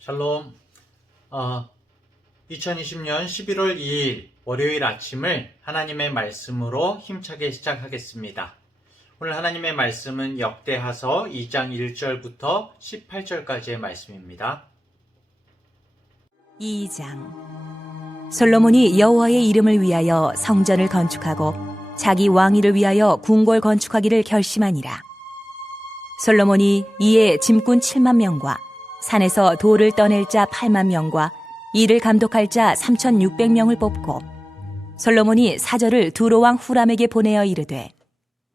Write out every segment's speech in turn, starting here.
샬롬. 2020년 11월 2일 월요일 아침을 하나님의 말씀으로 힘차게 시작하겠습니다. 오늘 하나님의 말씀은 역대하서 2장 1절부터 18절까지의 말씀입니다. 2장 솔로몬이 여호와의 이름을 위하여 성전을 건축하고 자기 왕위를 위하여 궁궐 건축하기를 결심하니라. 솔로몬이 이에 짐꾼 7만 명과 산에서 돌을 떠낼 자 8만 명과 이를 감독할 자 3,600명을 뽑고 솔로몬이 사절을 두로왕 후람에게 보내어 이르되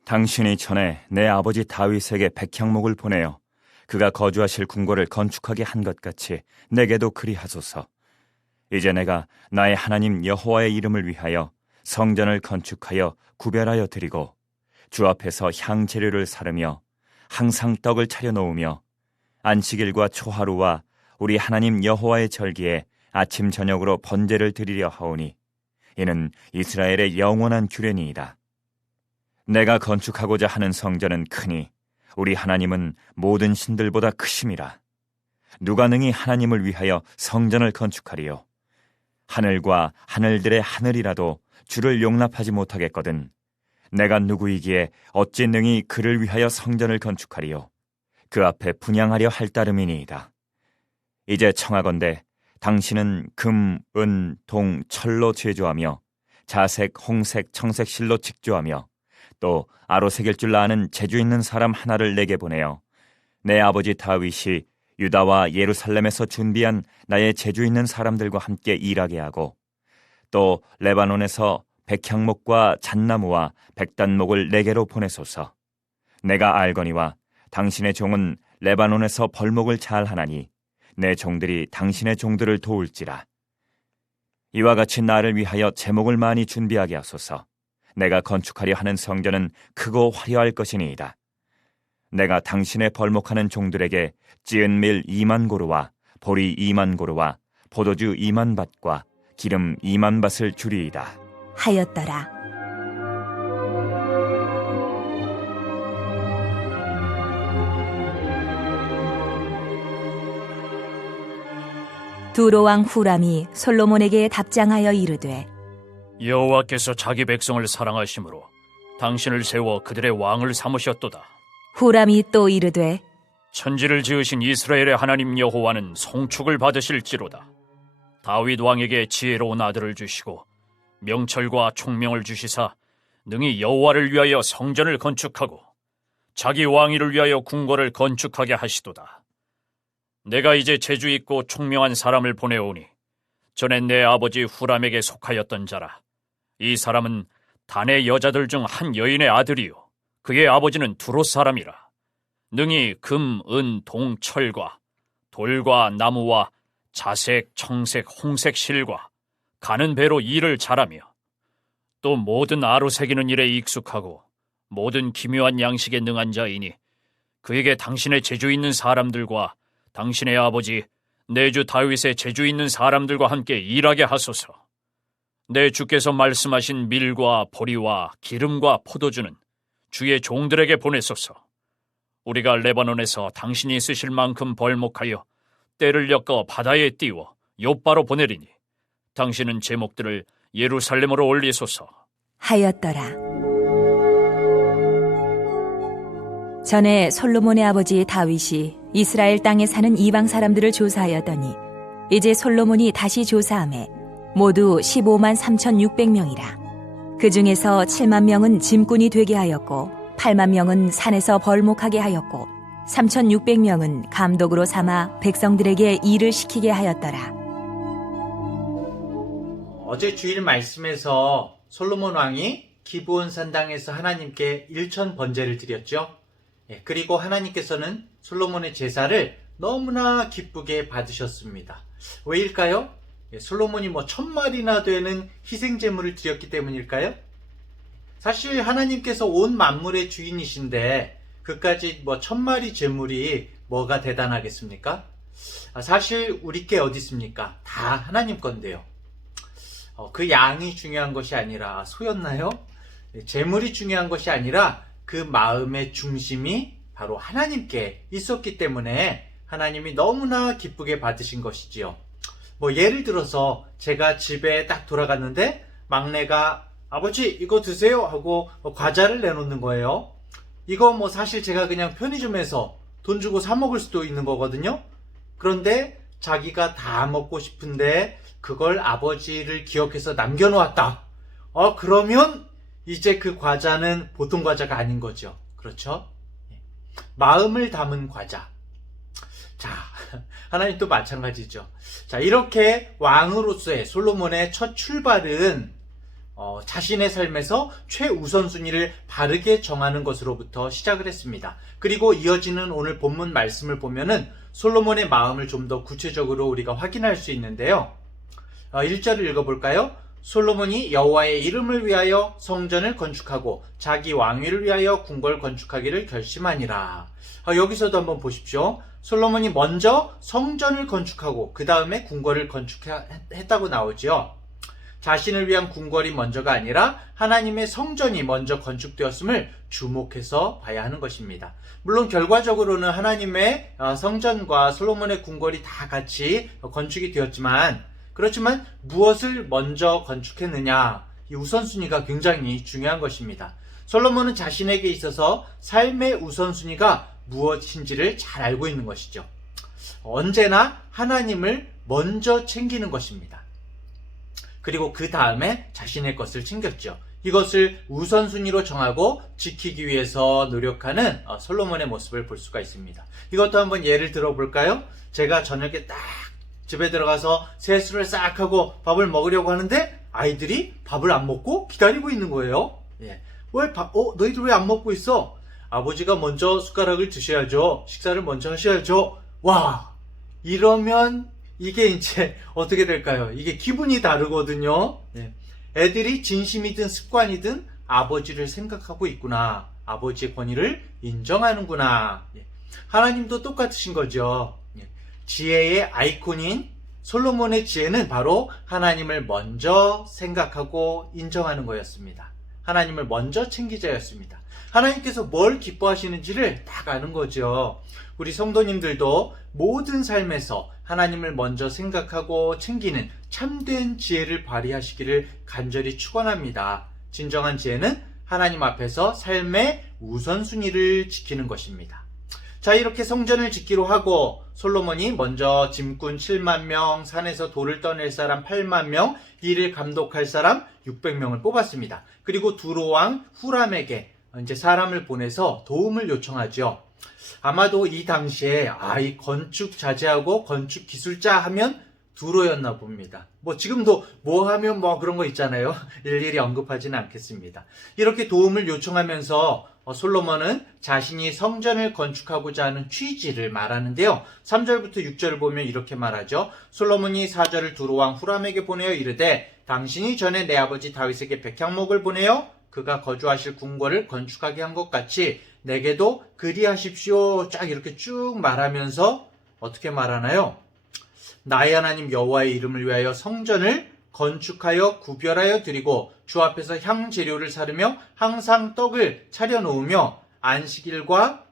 당신이 전에 내 아버지 다윗에게 백향목을 보내어 그가 거주하실 궁궐을 건축하게 한 것 같이 내게도 그리하소서. 이제 내가 나의 하나님 여호와의 이름을 위하여 성전을 건축하여 구별하여 드리고 주 앞에서 향재료를 사르며 항상 떡을 차려 놓으며 안식일과 초하루와 우리 하나님 여호와의 절기에 아침 저녁으로 번제를 드리려 하오니 이는 이스라엘의 영원한 규례니이다. 내가 건축하고자 하는 성전은 크니 우리 하나님은 모든 신들보다 크심이라. 누가 능히 하나님을 위하여 성전을 건축하리요? 하늘과 하늘들의 하늘이라도 주를 용납하지 못하겠거든. 내가 누구이기에 어찌 능히 그를 위하여 성전을 건축하리요? 그 앞에 분향하려 할 따름이니이다. 이제 청하건대 당신은 금, 은, 동, 철로 제조하며 자색, 홍색, 청색 실로 직조하며 또 아로새길 줄 아는 재주 있는 사람 하나를 내게 보내어 내 아버지 다윗이 유다와 예루살렘에서 준비한 나의 재주 있는 사람들과 함께 일하게 하고 또 레바논에서 백향목과 잣나무와 백단목을 내게로 보내소서. 내가 알거니와 당신의 종은 레바논에서 벌목을 잘 하나니 내 종들이 당신의 종들을 도울지라. 이와 같이 나를 위하여 제목을 많이 준비하게 하소서. 내가 건축하려 하는 성전은 크고 화려할 것이니이다. 내가 당신의 벌목하는 종들에게 찌은 밀 2만 고루와 보리 2만 고루와 포도주 2만 밭과 기름 2만 밭을 주리이다 하였더라. 두로왕 후람이 솔로몬에게 답장하여 이르되 여호와께서 자기 백성을 사랑하심으로 당신을 세워 그들의 왕을 삼으셨도다. 후람이 또 이르되 천지를 지으신 이스라엘의 하나님 여호와는 송축을 받으실지로다. 다윗 왕에게 지혜로운 아들을 주시고 명철과 총명을 주시사 능히 여호와를 위하여 성전을 건축하고 자기 왕위를 위하여 궁궐을 건축하게 하시도다. 내가 이제 재주 있고 총명한 사람을 보내오니 전에 내 아버지 후람에게 속하였던 자라. 이 사람은 단의 여자들 중 한 여인의 아들이요 그의 아버지는 두로 사람이라. 능히 금, 은, 동, 철과 돌과 나무와 자색, 청색, 홍색 실과 가는 배로 일을 잘하며 또 모든 아로새기는 일에 익숙하고 모든 기묘한 양식에 능한 자이니 그에게 당신의 재주 있는 사람들과 당신의 아버지 내 주 다윗의 재주 있는 사람들과 함께 일하게 하소서. 내 주께서 말씀하신 밀과 보리와 기름과 포도주는 주의 종들에게 보내소서. 우리가 레바논에서 당신이 쓰실 만큼 벌목하여 때를 엮어 바다에 띄워 욥바로 보내리니 당신은 제목들을 예루살렘으로 올리소서. 하였더라. 전에 솔로몬의 아버지 다윗이 이스라엘 땅에 사는 이방 사람들을 조사하였더니 이제 솔로몬이 다시 조사하매 모두 15만 3,600명이라. 그 중에서 7만 명은 짐꾼이 되게 하였고 8만 명은 산에서 벌목하게 하였고 3,600명은 감독으로 삼아 백성들에게 일을 시키게 하였더라. 어제 주일 말씀에서 솔로몬 왕이 기브온 산당에서 하나님께 일천 번제를 드렸죠. 그리고 하나님께서는 솔로몬의 제사를 너무나 기쁘게 받으셨습니다. 왜일까요? 솔로몬이 1,000마리나 되는 희생제물을 드렸기 때문일까요? 사실 하나님께서 온 만물의 주인이신데 그까지 1,000마리 제물이 뭐가 대단하겠습니까? 사실 우리 게 어디 있습니까? 다 하나님 건데요. 그 양이 중요한 것이 아니라 소였나요? 제물이 중요한 것이 아니라 그 마음의 중심이 바로 하나님께 있었기 때문에 하나님이 너무나 기쁘게 받으신 것이지요. 예를 들어서 제가 집에 딱 돌아갔는데 막내가 아버지 이거 드세요 하고 과자를 내놓는 거예요. 이거 사실 제가 그냥 편의점에서 돈 주고 사 먹을 수도 있는 거거든요. 그런데 자기가 다 먹고 싶은데 그걸 아버지를 기억해서 남겨놓았다. 그러면 이제 그 과자는 보통 과자가 아닌 거죠. 그렇죠? 마음을 담은 과자. 자, 하나님도 마찬가지죠. 자, 이렇게 왕으로서의 솔로몬의 첫 출발은 자신의 삶에서 최우선순위를 바르게 정하는 것으로부터 시작을 했습니다. 그리고 이어지는 오늘 본문 말씀을 보면은 솔로몬의 마음을 좀 더 구체적으로 우리가 확인할 수 있는데요. 1절을 읽어볼까요? 솔로몬이 여호와의 이름을 위하여 성전을 건축하고 자기 왕위를 위하여 궁궐 건축하기를 결심하니라. 여기서도 한번 보십시오. 솔로몬이 먼저 성전을 건축하고 그 다음에 궁궐을 건축했다고 나오죠. 자신을 위한 궁궐이 먼저가 아니라 하나님의 성전이 먼저 건축되었음을 주목해서 봐야 하는 것입니다. 물론 결과적으로는 하나님의 성전과 솔로몬의 궁궐이 다 같이 건축이 되었지만, 그렇지만 무엇을 먼저 건축했느냐, 이 우선순위가 굉장히 중요한 것입니다. 솔로몬은 자신에게 있어서 삶의 우선순위가 무엇인지를 잘 알고 있는 것이죠. 언제나 하나님을 먼저 챙기는 것입니다. 그리고 그 다음에 자신의 것을 챙겼죠. 이것을 우선순위로 정하고 지키기 위해서 노력하는 솔로몬의 모습을 볼 수가 있습니다. 이것도 한번 예를 들어볼까요? 제가 저녁에 딱 집에 들어가서 세수를 싹 하고 밥을 먹으려고 하는데 아이들이 밥을 안 먹고 기다리고 있는 거예요. 너희들 왜 안 먹고 있어? 아버지가 먼저 숟가락을 드셔야죠. 식사를 먼저 하셔야죠. 와, 이러면 이게 이제 어떻게 될까요? 이게 기분이 다르거든요. 애들이 진심이든 습관이든 아버지를 생각하고 있구나. 아버지의 권위를 인정하는구나. 하나님도 똑같으신 거죠. 지혜의 아이콘인 솔로몬의 지혜는 바로 하나님을 먼저 생각하고 인정하는 거였습니다. 하나님을 먼저 챙기자였습니다. 하나님께서 뭘 기뻐하시는지를 딱 아는 거죠. 우리 성도님들도 모든 삶에서 하나님을 먼저 생각하고 챙기는 참된 지혜를 발휘하시기를 간절히 축원합니다. 진정한 지혜는 하나님 앞에서 삶의 우선순위를 지키는 것입니다. 자, 이렇게 성전을 짓기로 하고 솔로몬이 먼저 짐꾼 7만 명, 산에서 돌을 떠낼 사람 8만 명, 이를 감독할 사람 600명을 뽑았습니다. 그리고 두로왕 후람에게 이제 사람을 보내서 도움을 요청하죠. 아마도 이 당시에 이 건축 자재하고 건축 기술자 하면 두로였나 봅니다. 지금도 하면 그런 거 있잖아요. 일일이 언급하지는 않겠습니다. 이렇게 도움을 요청하면서 솔로몬은 자신이 성전을 건축하고자 하는 취지를 말하는데요. 3절부터 6절을 보면 이렇게 말하죠. 솔로몬이 사절을 두로왕 후람에게 보내어 이르되 당신이 전에 내 아버지 다윗에게 백향목을 보내어 그가 거주하실 궁궐을 건축하게 한 것 같이 내게도 그리하십시오. 쫙 이렇게 쭉 말하면서 어떻게 말하나요? 나의 하나님 여호와의 이름을 위하여 성전을 건축하여 구별하여 드리고 주 앞에서 향 재료를 사르며 항상 떡을 차려 놓으며 안식일과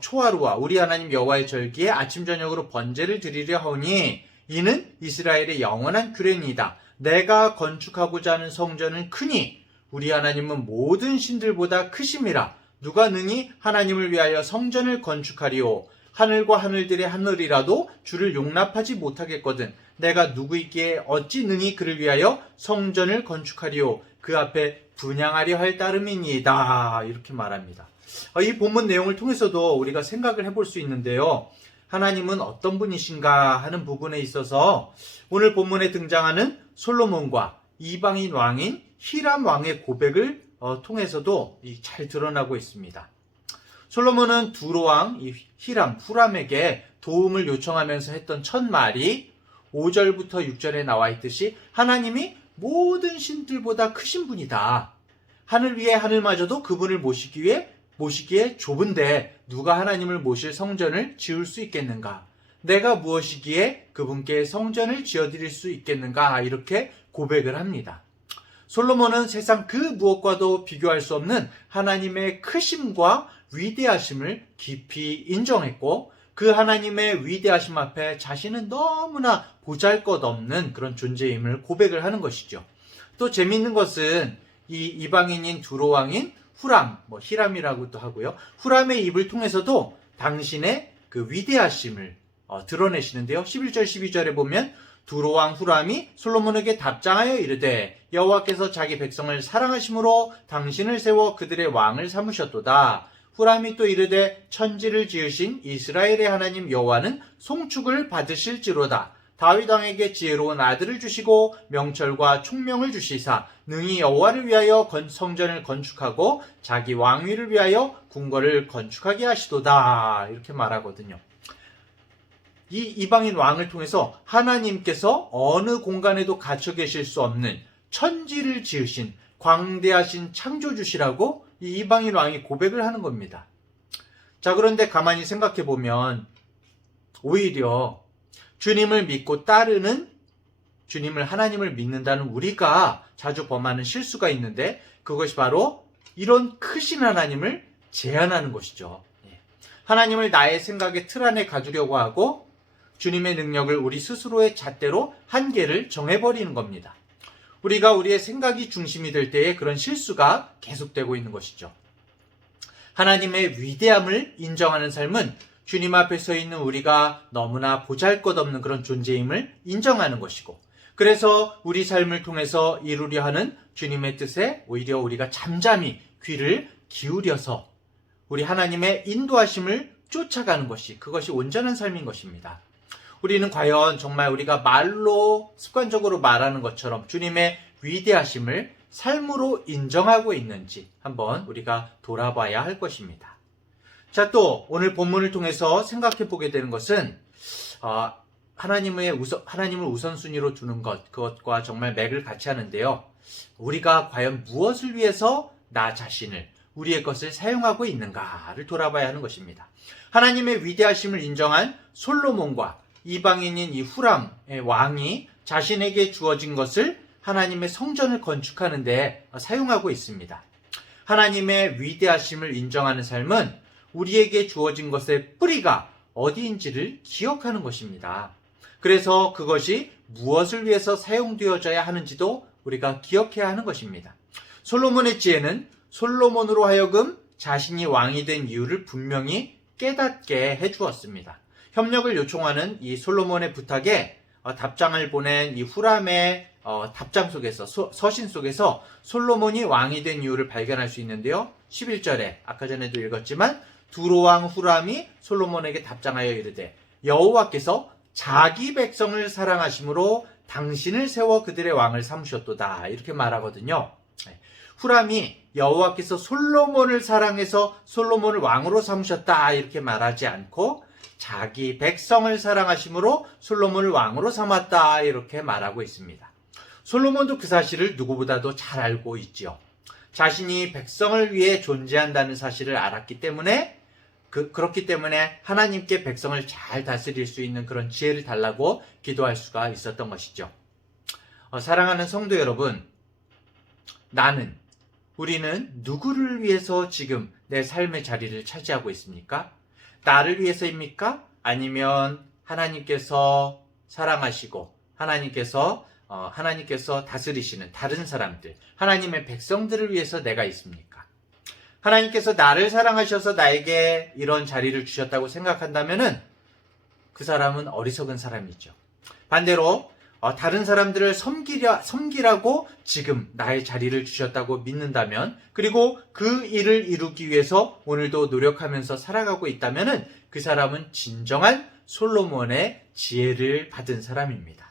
초하루와 우리 하나님 여호와의 절기에 아침 저녁으로 번제를 드리려 하오니 이는 이스라엘의 영원한 규례니이다. 내가 건축하고자 하는 성전은 크니 우리 하나님은 모든 신들보다 크심이라. 누가 능히 하나님을 위하여 성전을 건축하리오. 하늘과 하늘들의 하늘이라도 주를 용납하지 못하겠거든. 내가 누구이기에 어찌 능히 그를 위하여 성전을 건축하리오. 그 앞에 분향하려 할 따름이니이다. 이렇게 말합니다. 이 본문 내용을 통해서도 우리가 생각을 해볼 수 있는데요. 하나님은 어떤 분이신가 하는 부분에 있어서 오늘 본문에 등장하는 솔로몬과 이방인 왕인 히람 왕의 고백을 통해서도 잘 드러나고 있습니다. 솔로몬은 두로왕 히람, 후람에게 도움을 요청하면서 했던 첫 말이 5절부터 6절에 나와 있듯이 하나님이 모든 신들보다 크신 분이다. 하늘 위에 하늘마저도 그분을 모시기에 좁은데 누가 하나님을 모실 성전을 지을 수 있겠는가? 내가 무엇이기에 그분께 성전을 지어드릴 수 있겠는가? 이렇게 고백을 합니다. 솔로몬은 세상 그 무엇과도 비교할 수 없는 하나님의 크심과 위대하심을 깊이 인정했고 그 하나님의 위대하심 앞에 자신은 너무나 보잘것없는 그런 존재임을 고백을 하는 것이죠. 또 재미있는 것은 이 이방인인 두로왕인 후람, 히람이라고도 하고요. 후람의 입을 통해서도 당신의 그 위대하심을 드러내시는데요. 11절 12절에 보면 두로왕 후람이 솔로몬에게 답장하여 이르되 여호와께서 자기 백성을 사랑하심으로 당신을 세워 그들의 왕을 삼으셨도다. 후람이 또 이르되 천지를 지으신 이스라엘의 하나님 여호와는 송축을 받으실지로다. 다윗 왕에게 지혜로운 아들을 주시고 명철과 총명을 주시사 능히 여호와를 위하여 성전을 건축하고 자기 왕위를 위하여 궁궐을 건축하게 하시도다. 이렇게 말하거든요. 이 이방인 왕을 통해서 하나님께서 어느 공간에도 갇혀 계실 수 없는 천지를 지으신 광대하신 창조주시라고 이 이방인 왕이 고백을 하는 겁니다. 자, 그런데 가만히 생각해 보면 오히려 주님을 믿고 따르는, 주님을 하나님을 믿는다는 우리가 자주 범하는 실수가 있는데 그것이 바로 이런 크신 하나님을 제한하는 것이죠. 하나님을 나의 생각의 틀 안에 가두려고 하고 주님의 능력을 우리 스스로의 잣대로 한계를 정해버리는 겁니다. 우리가 우리의 생각이 중심이 될 때에 그런 실수가 계속되고 있는 것이죠. 하나님의 위대함을 인정하는 삶은 주님 앞에 서 있는 우리가 너무나 보잘것없는 그런 존재임을 인정하는 것이고, 그래서 우리 삶을 통해서 이루려 하는 주님의 뜻에 오히려 우리가 잠잠히 귀를 기울여서 우리 하나님의 인도하심을 쫓아가는 것이, 그것이 온전한 삶인 것입니다. 우리는 과연 정말 우리가 말로 습관적으로 말하는 것처럼 주님의 위대하심을 삶으로 인정하고 있는지 한번 우리가 돌아봐야 할 것입니다. 자, 또 오늘 본문을 통해서 생각해 보게 되는 것은 하나님을 우선순위로 두는 그것과 정말 맥을 같이 하는데요. 우리가 과연 무엇을 위해서 나 자신을, 우리의 것을 사용하고 있는가를 돌아봐야 하는 것입니다. 하나님의 위대하심을 인정한 솔로몬과 이방인인 이 후람의 왕이 자신에게 주어진 것을 하나님의 성전을 건축하는 데 사용하고 있습니다. 하나님의 위대하심을 인정하는 삶은 우리에게 주어진 것의 뿌리가 어디인지를 기억하는 것입니다. 그래서 그것이 무엇을 위해서 사용되어져야 하는지도 우리가 기억해야 하는 것입니다. 솔로몬의 지혜는 솔로몬으로 하여금 자신이 왕이 된 이유를 분명히 깨닫게 해주었습니다. 협력을 요청하는 이 솔로몬의 부탁에 답장을 보낸 이 후람의 답장 속에서, 서신 속에서 솔로몬이 왕이 된 이유를 발견할 수 있는데요. 11절에 아까 전에도 읽었지만 두로왕 후람이 솔로몬에게 답장하여 이르되 여호와께서 자기 백성을 사랑하심으로 당신을 세워 그들의 왕을 삼으셨도다. 이렇게 말하거든요. 후람이 여호와께서 솔로몬을 사랑해서 솔로몬을 왕으로 삼으셨다 이렇게 말하지 않고 자기 백성을 사랑하심으로 솔로몬을 왕으로 삼았다 이렇게 말하고 있습니다. 솔로몬도 그 사실을 누구보다도 잘 알고 있지요. 자신이 백성을 위해 존재한다는 사실을 알았기 때문에 그렇기 때문에 하나님께 백성을 잘 다스릴 수 있는 그런 지혜를 달라고 기도할 수가 있었던 것이죠. 사랑하는 성도 여러분, 우리는 누구를 위해서 지금 내 삶의 자리를 차지하고 있습니까? 나를 위해서입니까? 아니면 하나님께서 사랑하시고 하나님께서 다스리시는 다른 사람들, 하나님의 백성들을 위해서 내가 있습니까? 하나님께서 나를 사랑하셔서 나에게 이런 자리를 주셨다고 생각한다면은 그 사람은 어리석은 사람이죠. 반대로 다른 사람들을 섬기라고 지금 나의 자리를 주셨다고 믿는다면, 그리고 그 일을 이루기 위해서 오늘도 노력하면서 살아가고 있다면은 그 사람은 진정한 솔로몬의 지혜를 받은 사람입니다.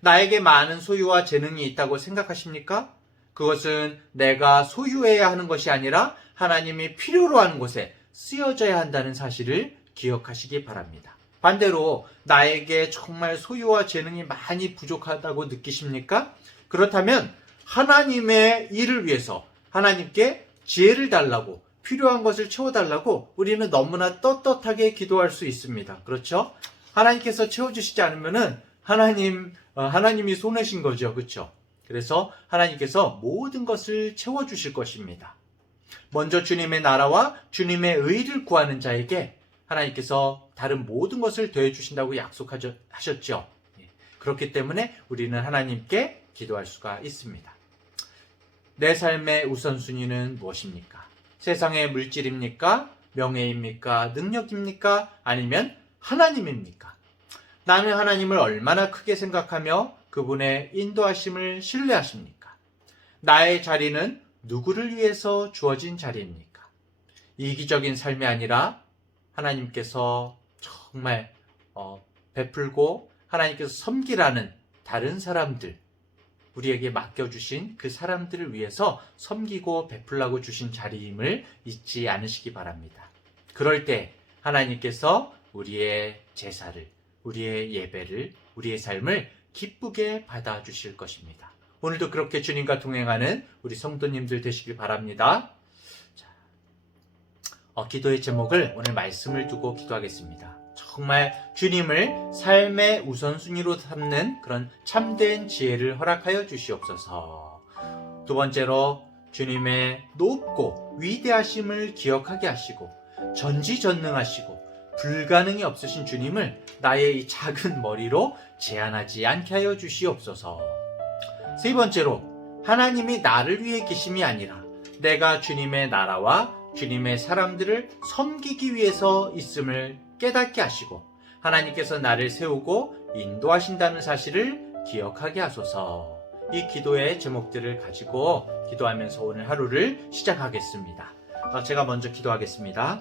나에게 많은 소유와 재능이 있다고 생각하십니까? 그것은 내가 소유해야 하는 것이 아니라 하나님이 필요로 하는 곳에 쓰여져야 한다는 사실을 기억하시기 바랍니다. 반대로 나에게 정말 소유와 재능이 많이 부족하다고 느끼십니까? 그렇다면 하나님의 일을 위해서 하나님께 지혜를 달라고, 필요한 것을 채워달라고 우리는 너무나 떳떳하게 기도할 수 있습니다. 그렇죠? 하나님께서 채워주시지 않으면은 하나님이 손해신 거죠. 그렇죠? 그래서 하나님께서 모든 것을 채워주실 것입니다. 먼저 주님의 나라와 주님의 의를 구하는 자에게 하나님께서 다른 모든 것을 더해 주신다고 약속하셨죠. 그렇기 때문에 우리는 하나님께 기도할 수가 있습니다. 내 삶의 우선순위는 무엇입니까? 세상의 물질입니까? 명예입니까? 능력입니까? 아니면 하나님입니까? 나는 하나님을 얼마나 크게 생각하며 그분의 인도하심을 신뢰하십니까? 나의 자리는 누구를 위해서 주어진 자리입니까? 이기적인 삶이 아니라 하나님께서 정말 베풀고 하나님께서 섬기라는 다른 사람들, 우리에게 맡겨주신 그 사람들을 위해서 섬기고 베풀라고 주신 자리임을 잊지 않으시기 바랍니다. 그럴 때 하나님께서 우리의 제사를, 우리의 예배를, 우리의 삶을 기쁘게 받아주실 것입니다. 오늘도 그렇게 주님과 동행하는 우리 성도님들 되시길 바랍니다. 자, 기도의 제목을 오늘 말씀을 두고 기도하겠습니다. 정말 주님을 삶의 우선순위로 삼는 그런 참된 지혜를 허락하여 주시옵소서. 두 번째로 주님의 높고 위대하심을 기억하게 하시고 전지전능하시고 불가능이 없으신 주님을 나의 이 작은 머리로 제한하지 않게 하여 주시옵소서. 세 번째로 하나님이 나를 위해 계심이 아니라 내가 주님의 나라와 주님의 사람들을 섬기기 위해서 있음을 깨닫게 하시고 하나님께서 나를 세우고 인도하신다는 사실을 기억하게 하소서. 이 기도의 제목들을 가지고 기도하면서 오늘 하루를 시작하겠습니다. 제가 먼저 기도하겠습니다.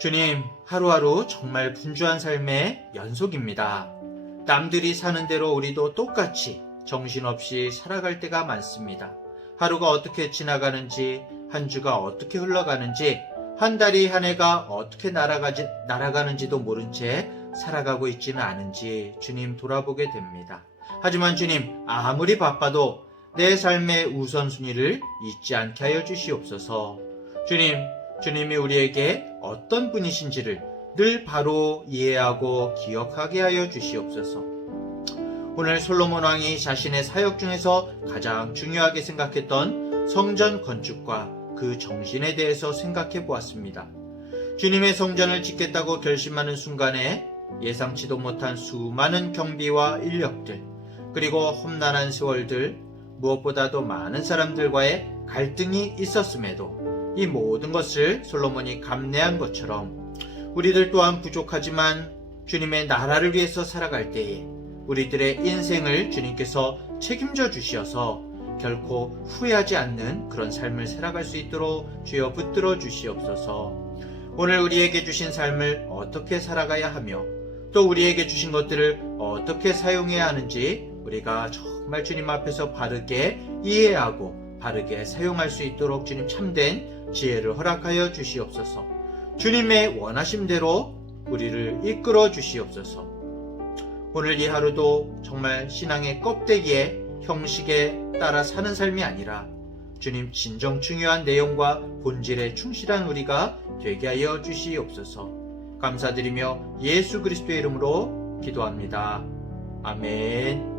주님, 하루하루 정말 분주한 삶의 연속입니다. 남들이 사는 대로 우리도 똑같이 정신없이 살아갈 때가 많습니다. 하루가 어떻게 지나가는지, 한 주가 어떻게 흘러가는지, 한 달이 한 해가 어떻게 날아가는지도 모른 채 살아가고 있지는 않은지 주님 돌아보게 됩니다. 하지만 주님, 아무리 바빠도 내 삶의 우선순위를 잊지 않게 하여 주시옵소서. 주님이 우리에게 어떤 분이신지를 늘 바로 이해하고 기억하게 하여 주시옵소서. 오늘 솔로몬 왕이 자신의 사역 중에서 가장 중요하게 생각했던 성전 건축과 그 정신에 대해서 생각해 보았습니다. 주님의 성전을 짓겠다고 결심하는 순간에 예상치도 못한 수많은 경비와 인력들, 그리고 험난한 세월들, 무엇보다도 많은 사람들과의 갈등이 있었음에도 이 모든 것을 솔로몬이 감내한 것처럼 우리들 또한 부족하지만 주님의 나라를 위해서 살아갈 때에 우리들의 인생을 주님께서 책임져 주시어서 결코 후회하지 않는 그런 삶을 살아갈 수 있도록 주여 붙들어 주시옵소서. 오늘 우리에게 주신 삶을 어떻게 살아가야 하며 또 우리에게 주신 것들을 어떻게 사용해야 하는지 우리가 정말 주님 앞에서 바르게 이해하고 바르게 사용할 수 있도록 주님 참된 지혜를 허락하여 주시옵소서. 주님의 원하심대로 우리를 이끌어 주시옵소서. 오늘 이 하루도 정말 신앙의 껍데기에 형식에 따라 사는 삶이 아니라 주님 진정 중요한 내용과 본질에 충실한 우리가 되게 하여 주시옵소서. 감사드리며 예수 그리스도의 이름으로 기도합니다. 아멘.